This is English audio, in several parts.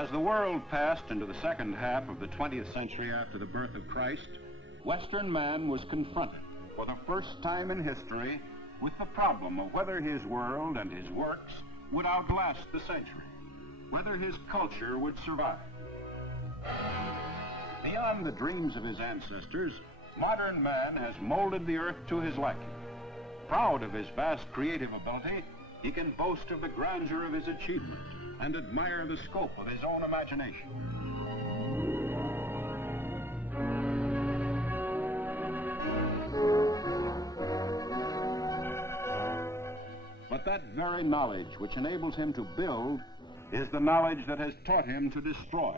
As the world passed into the second half of the 20th century after the birth of Christ, Western man was confronted for the first time in history with the problem of whether his world and his works would outlast the century, whether his culture would survive. Beyond the dreams of his ancestors, modern man has molded the earth to his liking. Proud of his vast creative ability, he can boast of the grandeur of his achievement and admire the scope of his own imagination. But that very knowledge which enables him to build is the knowledge that has taught him to destroy.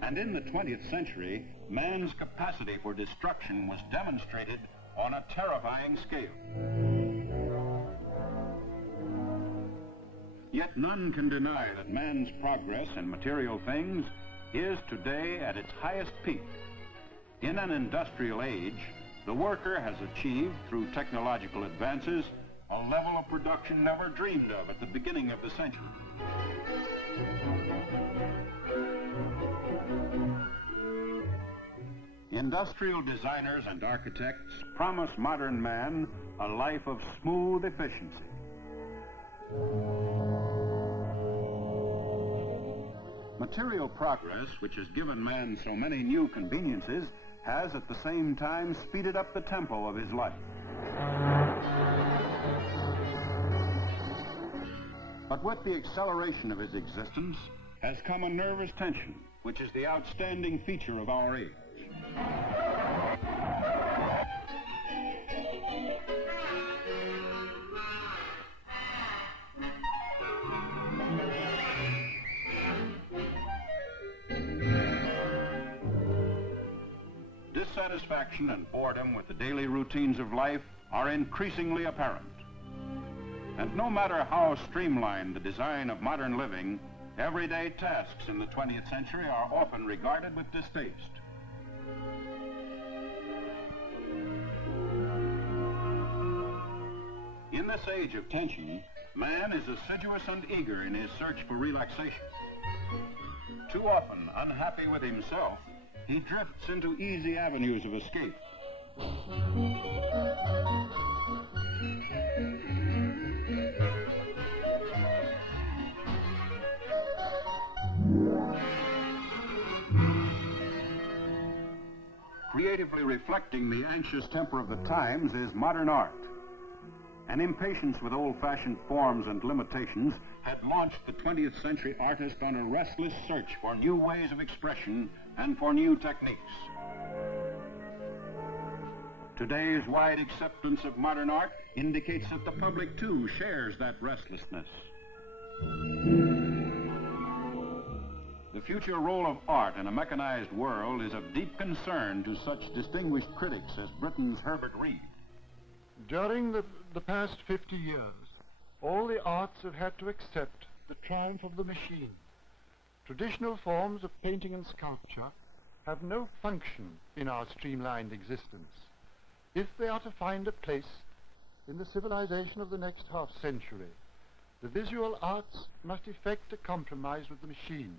And in the 20th century, man's capacity for destruction was demonstrated on a terrifying scale. Yet none can deny that man's progress in material things is today at its highest peak. In an industrial age, the worker has achieved, through technological advances, a level of production never dreamed of at the beginning of the century. Industrial designers and architects promise modern man a life of smooth efficiency. Material progress, which has given man so many new conveniences, has at the same time speeded up the tempo of his life. But with the acceleration of his existence has come a nervous tension, which is the outstanding feature of our age. Dissatisfaction and boredom with the daily routines of life are increasingly apparent. And no matter how streamlined the design of modern living, everyday tasks in the 20th century are often regarded with distaste. In this age of tension, man is assiduous and eager in his search for relaxation. Too often, unhappy with himself, he drifts into easy avenues of escape. Creatively reflecting the anxious temper of the times is modern art. An impatience with old-fashioned forms and limitations had launched the 20th century artist on a restless search for new ways of expression and for new techniques. Today's wide acceptance of modern art indicates that the public, too, shares that restlessness. The future role of art in a mechanized world is of deep concern to such distinguished critics as Britain's Herbert Reed. During the past 50 years, all the arts have had to accept the triumph of the machine. Traditional forms of painting and sculpture have no function in our streamlined existence. If they are to find a place in the civilization of the next half-century, the visual arts must effect a compromise with the machine.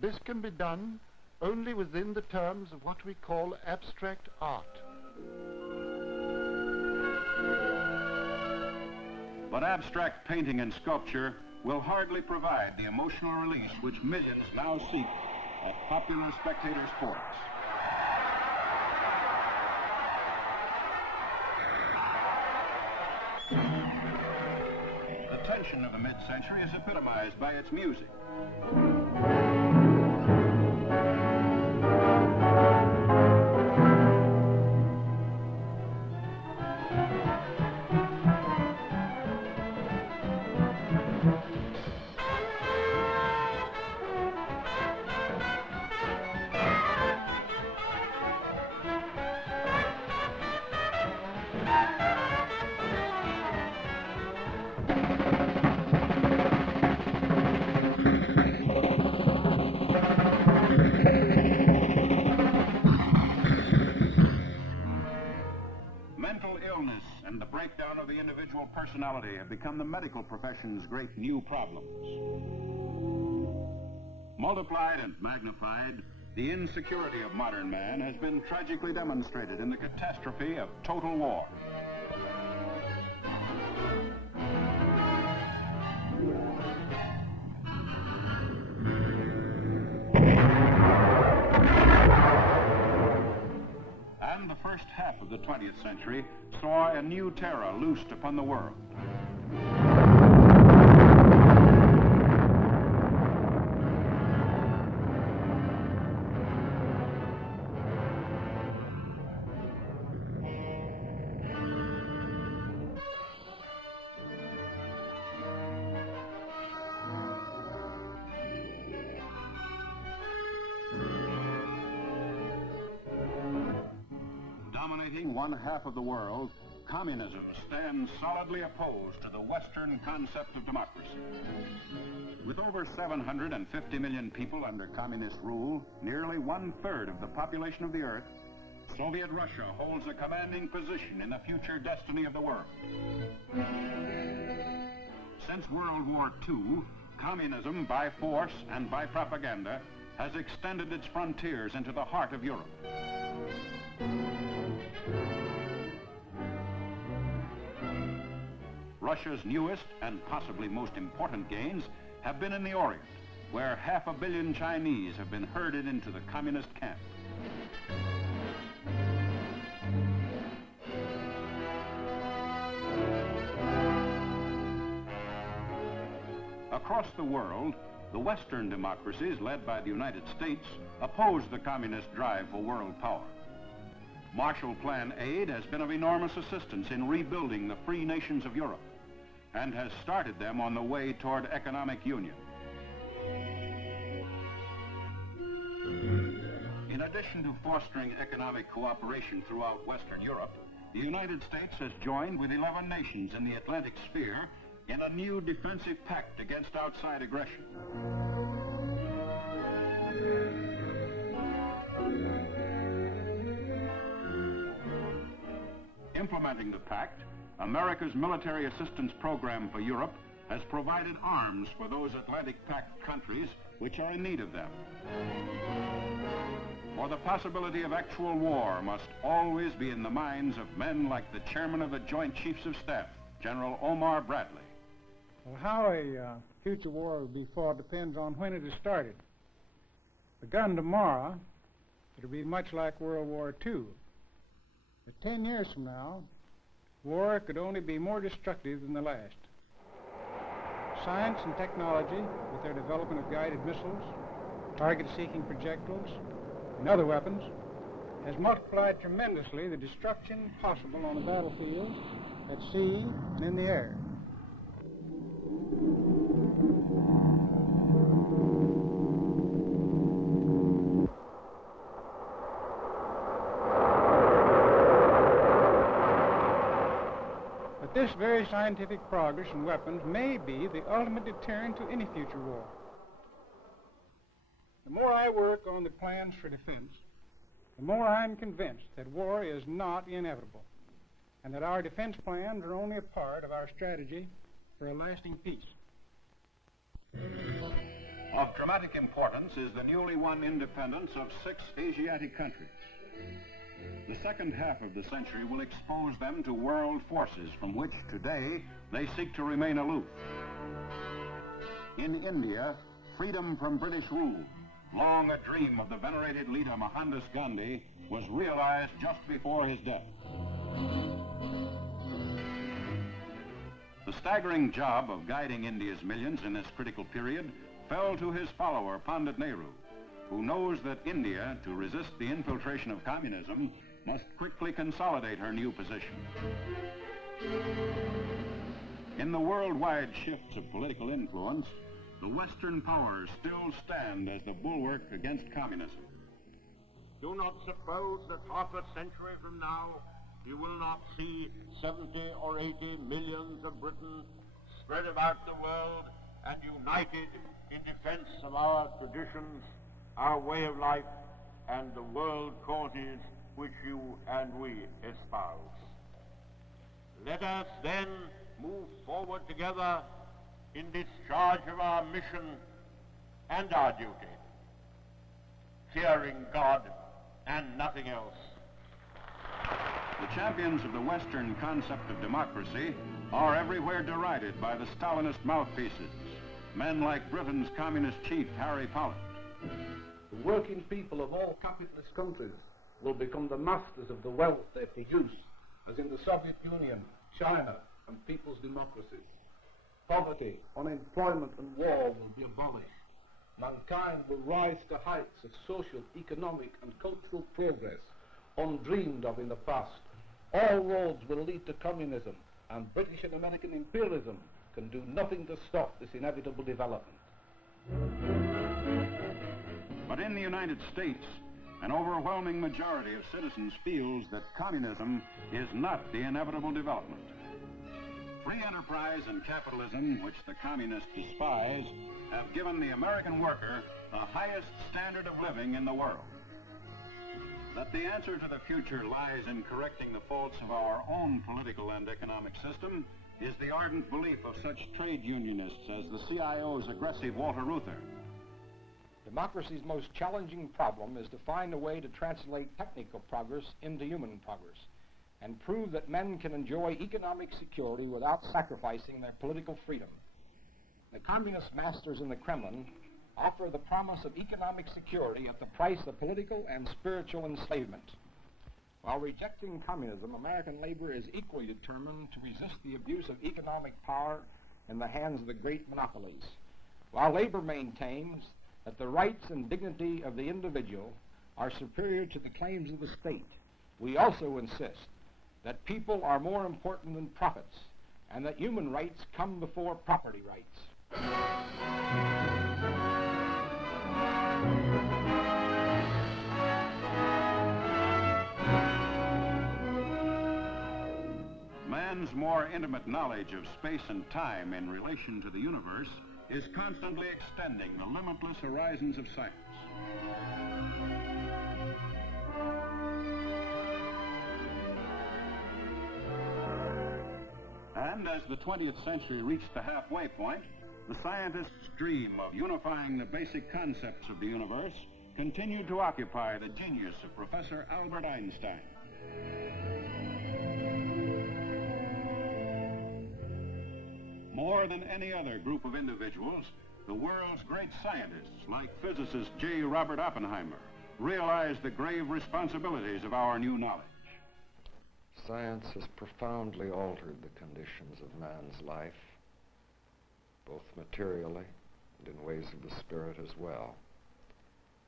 This can be done only within the terms of what we call abstract art. But abstract painting and sculpture will hardly provide the emotional release which millions now seek at popular spectator sports. The tension of the mid-century is epitomized by its music. And the breakdown of the individual personality have become the medical profession's great new problems. Multiplied and magnified, the insecurity of modern man has been tragically demonstrated in the catastrophe of total war. And the first half of the 20th century saw a new terror loosed upon the world. Dominating one half of the world, communism stands solidly opposed to the Western concept of democracy. With over 750 million people under communist rule, nearly one-third of the population of the earth, Soviet Russia holds a commanding position in the future destiny of the world. Since World War II, communism by force and by propaganda has extended its frontiers into the heart of Europe. Russia's newest and possibly most important gains have been in the Orient, where 500 million Chinese have been herded into the communist camp. Across the world, the Western democracies, led by the United States, oppose the communist drive for world power. Marshall Plan aid has been of enormous assistance in rebuilding the free nations of Europe and has started them on the way toward economic union. In addition to fostering economic cooperation throughout Western Europe, the United States has joined with 11 nations in the Atlantic sphere in a new defensive pact against outside aggression. Implementing the pact, America's military assistance program for Europe has provided arms for those Atlantic Pact countries which are in need of them. For the possibility of actual war must always be in the minds of men like the chairman of the Joint Chiefs of Staff, General Omar Bradley. Well, how a future war will be fought depends on when it is started. Begun tomorrow, it'll be much like World War II. But 10 years from now, war could only be more destructive than the last. Science and technology, with their development of guided missiles, target-seeking projectiles, and other weapons, has multiplied tremendously the destruction possible on the battlefield, at sea, and in the air. But this very scientific progress in weapons may be the ultimate deterrent to any future war. The more I work on the plans for defense, the more I'm convinced that war is not inevitable, and that our defense plans are only a part of our strategy for a lasting peace. Of dramatic importance is the newly won independence of 6 Asiatic countries. The second half of the century will expose them to world forces from which today they seek to remain aloof. In India, freedom from British rule, long a dream of the venerated leader Mohandas Gandhi, was realized just before his death. The staggering job of guiding India's millions in this critical period fell to his follower, Pandit Nehru, who knows that India, to resist the infiltration of communism, must quickly consolidate her new position. In the worldwide shifts of political influence, the Western powers still stand as the bulwark against communism. Do not suppose that half a century from now you will not see 70 or 80 millions of Britain spread about the world and united in defense of our traditions, our way of life, and the world causes which you and we espouse. Let us then move forward together in discharge of our mission and our duty, fearing God and nothing else. The champions of the Western concept of democracy are everywhere derided by the Stalinist mouthpieces, men like Britain's communist chief, Harry Pollitt. The working people of all capitalist countries will become the masters of the wealth they produce, as in the Soviet Union, China, and people's democracies. Poverty, unemployment, and war will be abolished. Mankind will rise to heights of social, economic, and cultural progress undreamed of in the past. All roads will lead to communism, and British and American imperialism can do nothing to stop this inevitable development. But in the United States, an overwhelming majority of citizens feels that communism is not the inevitable development. Free enterprise and capitalism, which the communists despise, have given the American worker the highest standard of living in the world. That the answer to the future lies in correcting the faults of our own political and economic system is the ardent belief of such trade unionists as the CIO's aggressive Walter Reuther. Democracy's most challenging problem is to find a way to translate technical progress into human progress and prove that men can enjoy economic security without sacrificing their political freedom. The communist masters in the Kremlin offer the promise of economic security at the price of political and spiritual enslavement. While rejecting communism, American labor is equally determined to resist the abuse of economic power in the hands of the great monopolies. While labor maintains that the rights and dignity of the individual are superior to the claims of the state, we also insist that people are more important than profits and that human rights come before property rights. Man's more intimate knowledge of space and time in relation to the universe is constantly extending the limitless horizons of science. And as the 20th century reached the halfway point, the scientists' dream of unifying the basic concepts of the universe continued to occupy the genius of Professor Albert Einstein. More than any other group of individuals, the world's great scientists, like physicist J. Robert Oppenheimer, realized the grave responsibilities of our new knowledge. Science has profoundly altered the conditions of man's life, both materially and in ways of the spirit as well.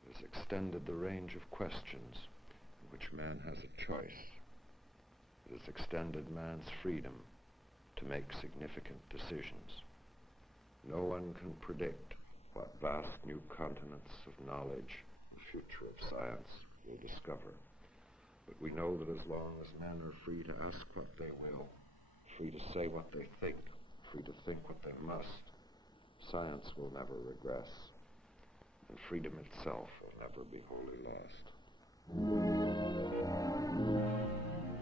It has extended the range of questions in which man has a choice. It has extended man's freedom to make significant decisions. No one can predict what vast new continents of knowledge the future of science will discover. But we know that as long as men are free to ask what they will, free to say what they think, free to think what they must, science will never regress, and freedom itself will never be wholly lost.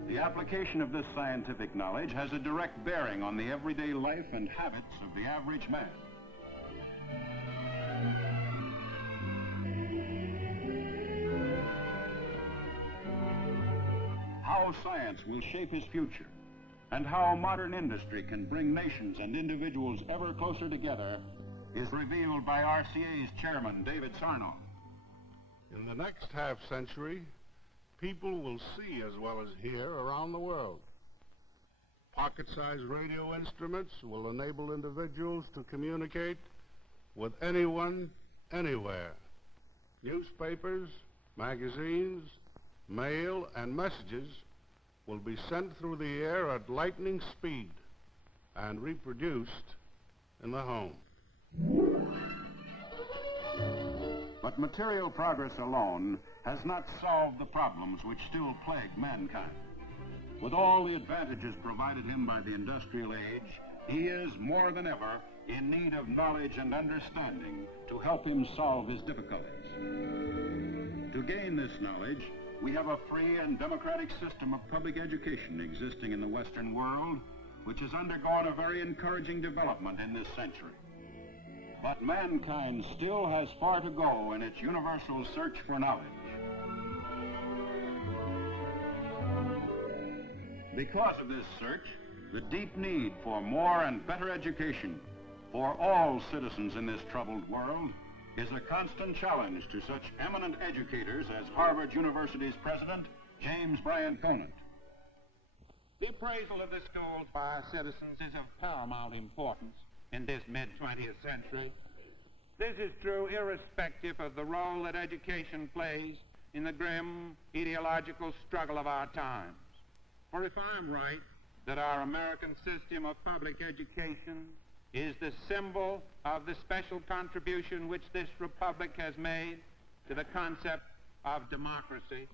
The application of this scientific knowledge has a direct bearing on the everyday life and habits of the average man. How science will shape his future, and how modern industry can bring nations and individuals ever closer together, is revealed by RCA's chairman, David Sarnoff. In the next half-century, people will see as well as hear around the world. Pocket-sized radio instruments will enable individuals to communicate with anyone, anywhere. Newspapers, magazines, mail, and messages will be sent through the air at lightning speed and reproduced in the home. But material progress alone has not solved the problems which still plague mankind. With all the advantages provided him by the industrial age, he is more than ever in need of knowledge and understanding to help him solve his difficulties. To gain this knowledge, we have a free and democratic system of public education existing in the Western world, which has undergone a very encouraging development in this century. But mankind still has far to go in its universal search for knowledge. Because of this search, the deep need for more and better education for all citizens in this troubled world is a constant challenge to such eminent educators as Harvard University's president, James Bryant Conant. The appraisal of the schools by our citizens is of paramount importance in this mid-20th century. This is true irrespective of the role that education plays in the grim ideological struggle of our times. For if I'm right, that our American system of public education is the symbol of the special contribution which this republic has made to the concept of democracy,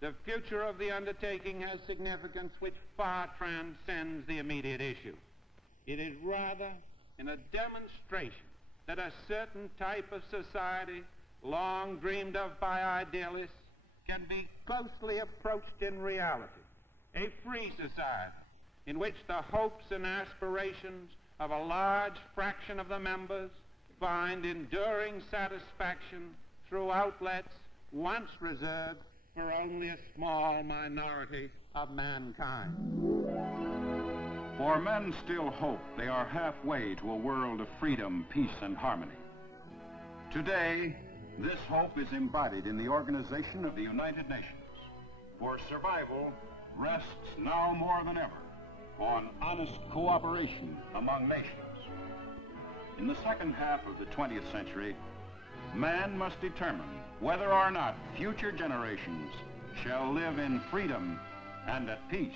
the future of the undertaking has significance which far transcends the immediate issue. It is rather in a demonstration that a certain type of society, long dreamed of by idealists, can be closely approached in reality. A free society in which the hopes and aspirations of a large fraction of the members find enduring satisfaction through outlets once reserved for only a small minority of mankind. For men still hope they are halfway to a world of freedom, peace, and harmony. Today, this hope is embodied in the Organization of the United Nations. For survival rests now more than ever on honest cooperation among nations. In the second half of the 20th century, man must determine whether or not future generations shall live in freedom and at peace.